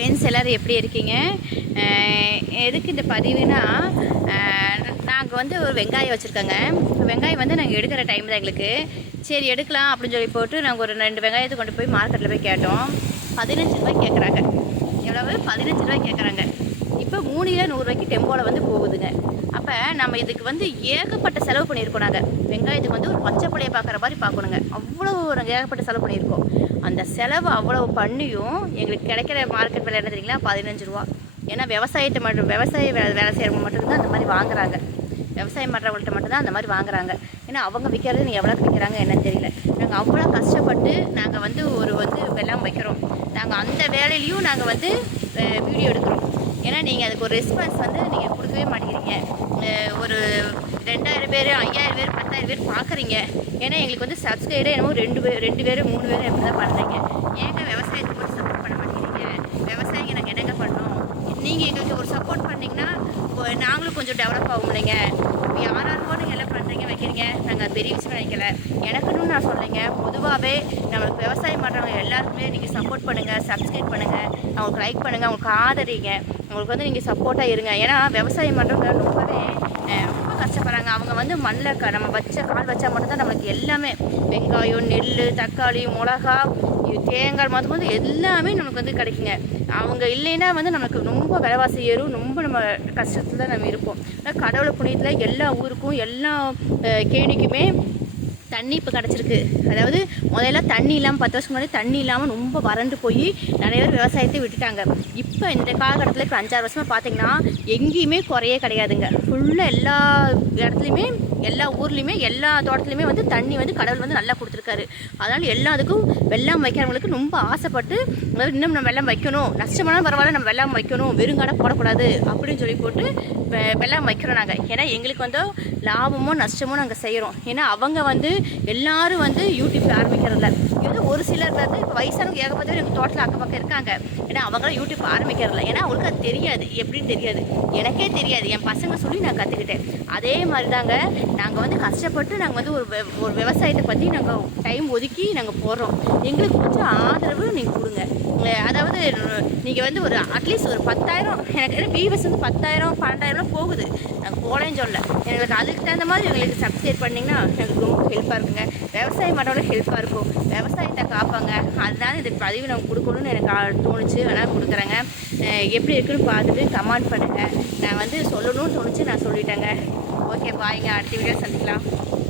Friends எல்லோரும் எப்படி இருக்கீங்க? எதுக்கு இந்த பதிவுனா நாங்கள் வந்து ஒரு வெங்காயம் வச்சுருக்கோங்க. வெங்காயம் வந்து நாங்கள் எடுக்கிற டைம் தான் எங்களுக்கு. சரி எடுக்கலாம் அப்படின்னு சொல்லி போட்டு நாங்கள் ஒரு ரெண்டு வெங்காயத்தை கொண்டு போய் மார்க்கெட்டில் போய் கேட்டோம். பதினஞ்சு ரூபாய் கேட்குறாங்க எவ்வளவு? பதினஞ்சு ரூபாய் கேட்குறாங்க இப்போ மூணு கிலோ நூறுரூவாய்க்கு டெம்போவில் வந்து போகுதுங்க. அப்போ நம்ம இதுக்கு வந்து ஏகப்பட்ட செலவு பண்ணியிருக்கோம் நாங்கள் வெங்காயத்துக்கு வந்து ஒரு பச்சை பிள்ளைய பார்க்குற மாதிரி பார்க்கணுங்க. அவ்வளோ நாங்கள் ஏகப்பட்ட செலவு பண்ணியிருக்கோம். அந்த செலவு அவ்வளோ பண்ணியும் எங்களுக்கு கிடைக்கிற மார்க்கெட் விலை என்ன தெரியுங்களா? பதினஞ்சு ரூபா. ஏன்னா விவசாயத்தை மட்டும் விவசாய வேலை வேலை செய்கிறவங்க மட்டும்தான் அந்த மாதிரி வாங்குறாங்க. விவசாயம் பண்ணுறவங்கள்ட்ட மட்டும்தான் அந்த மாதிரி வாங்குறாங்க. ஏன்னா அவங்க விற்கிறது எவ்வளோக்கு விற்கிறாங்க என்னன்னு தெரியல. நாங்கள் அவ்வளோ கஷ்டப்பட்டு நாங்கள் வந்து ஒரு வந்து வெள்ளம் வைக்கிறோம். நாங்கள் அந்த வேலையிலையும் நாங்கள் வந்து வீடியோ எடுக்கிறோம். ஏன்னா நீங்கள் அதுக்கு ஒரு ரெஸ்பான்ஸ் வந்து நீங்கள் கொடுக்கவே மாட்டேங்கிறீங்க. ஒரு ரெண்டாயிரம் பேர் ஐயாயிரம் பேர் பத்தாயிரம் பேர் பார்க்குறீங்க ஏன்னா எங்களுக்கு வந்து சப்ஸ்கிரைபரே என்னமோ ரெண்டு பேர் ரெண்டு பேர் மூணு பேர் எப்படி தான் பண்ணுறீங்க ஏங்க விவசாயத்துக்கு மட்டும் சப்போர்ட் பண்ண மாட்டேங்கிறீங்க? விவசாயிங்க நாங்கள் என்னங்க பண்ணோம்? நீங்கள் எங்களுக்கு ஒரு சப்போர்ட் பண்ணிங்கன்னா நாங்களும் கொஞ்சம் டெவலப் ஆகும் இல்லைங்க இப்போ யாராருக்கோ நீங்கள் எல்லாம் பண்ணுறீங்க வைக்கிறீங்க. நாங்கள் பெரிய விஷயம் நினைக்கல. எனக்குன்னு நான் சொல்கிறேங்க பொதுவாகவே நம்மளுக்கு விவசாயம் பண்ணுறவங்க எல்லாருக்குமே நீங்கள் சப்போர்ட் பண்ணுங்கள் சப்ஸ்கிரைப் பண்ணுங்கள் அவங்களுக்கு லைக் பண்ணுங்கள் அவங்களுக்கு ஆதரிங்க. உங்களுக்கு வந்து நீங்கள் சப்போர்ட்டாக இருங்க. ஏன்னா விவசாயம் பண்ணுறவங்க ரொம்பவே ரொம்ப கஷ்டப்படுறாங்க. அவங்க வந்து மண்ணில் க நம்ம வச்ச கால் வச்சா மட்டும்தான் நம்மளுக்கு எல்லாமே வெங்காயம் நெல் தக்காளி மிளகா தேங்காய் மாதிரி வந்து எல்லாமே நமக்கு வந்து கிடைக்குங்க. அவங்க இல்லைன்னா வந்து நமக்கு ரொம்ப விலைவாசி ஏறும். ரொம்ப நம்ம கஷ்டத்தில் தான் நம்ம இருப்போம். கடவுளை புண்ணியத்தில் எல்லா ஊருக்கும் எல்லா கேணிக்குமே தண்ணி இப்போ கிடச்சிருக்கு. அதாவது முதல்ல தண்ணி இல்லாமல் பத்து வருஷம் முன்னாடி தண்ணி இல்லாமல் ரொம்ப வறண்டு போய் நிறைய பேர் விவசாயத்தை விட்டுட்டாங்க. இப்போ இந்த காலகட்டத்தில் இப்போ அஞ்சாறு வருஷமாக பார்த்தீங்கன்னா எங்கேயுமே குறையே கிடையாதுங்க. ஃபுல்லாக எல்லா இடத்துலையுமே எல்லா ஊர்லேயுமே எல்லா தோட்டத்துலையுமே வந்து தண்ணி வந்து கடவுள் வந்து நல்லா கொடுத்துருக்காரு. அதனால் எல்லாத்துக்கும் வெள்ளம் வைக்கிறவங்களுக்கு ரொம்ப ஆசைப்பட்டு அதாவது இன்னும் நம்ம வெள்ளம் வைக்கணும். நஷ்டமானாலும் பரவாயில்ல நம்ம வெள்ளம் வைக்கணும். வெறுங்காட போடக்கூடாது அப்படின்னு சொல்லி போட்டு வெள்ளம் வைக்கிறோம் நாங்கள் ஏன்னா எங்களுக்கு வந்து லாபமோ நஷ்டமோ நாங்கள் செய்கிறோம் ஏன்னா அவங்க வந்து எல்லாரும் வந்து யூடியூப் ஆரம்பிக்கிறதில்ல. இது ஒரு சிலர் வந்து இப்போ வயசானவங்க ஏகப்பட்ட எங்கள் தோட்டத்தில் அக்கம் பக்கம் இருக்காங்க. ஏன்னா அவங்களாம் யூடியூப் ஆரம்பிக்கிறதில்ல. ஏன்னா அவங்களுக்கு அது தெரியாது. எப்படின்னு தெரியாது. எனக்கே தெரியாது. என் பசங்க சொல்லி நான் கற்றுக்கிட்டேன் அதே மாதிரி தாங்க நாங்கள் வந்து கஷ்டப்பட்டு நாங்கள் வந்து ஒரு ஒரு விவசாயத்தை பற்றி நாங்கள் டைம் ஒதுக்கி நாங்கள் போடுறோம். எங்களுக்கு கொஞ்சம் ஆதரவு நீங்கள் கொடுங்க. அதாவது நீங்கள் வந்து ஒரு அட்லீஸ்ட் ஒரு பத்தாயிரம் எனக்கு வியூவர்ஸ் வந்து பத்தாயிரம் பன்னெண்டாயிரம் போகுது. நாங்கள் போலேன்னு சொல்ல எங்களுக்கு அதுக்கு தகுந்த மாதிரி எங்களுக்கு சப்ஸ்கிரைப் பண்ணிங்கன்னா எங்களுக்கு ரொம்ப ஹெல்ப்பாக இருக்குங்க. விவசாயம் பண்ணுறவங்க ஹெல்ப்பாக இருக்கும். விவசாயத்தை காப்பாங்க. அதனால இந்த பதிவு நான் கொடுக்கணும்னு எனக்கு தோணுச்சு. அதனால் கொடுக்குறேங்க. எப்படி இருக்குன்னு பார்த்துட்டு கமெண்ட் பண்ணுங்கள் நான் வந்து சொல்லணும்னு தோணுச்சு நான் சொல்லிட்டேங்க. ஓகே பாய்ங்க. அடுத்த வீடியோ சந்திக்கலாம்.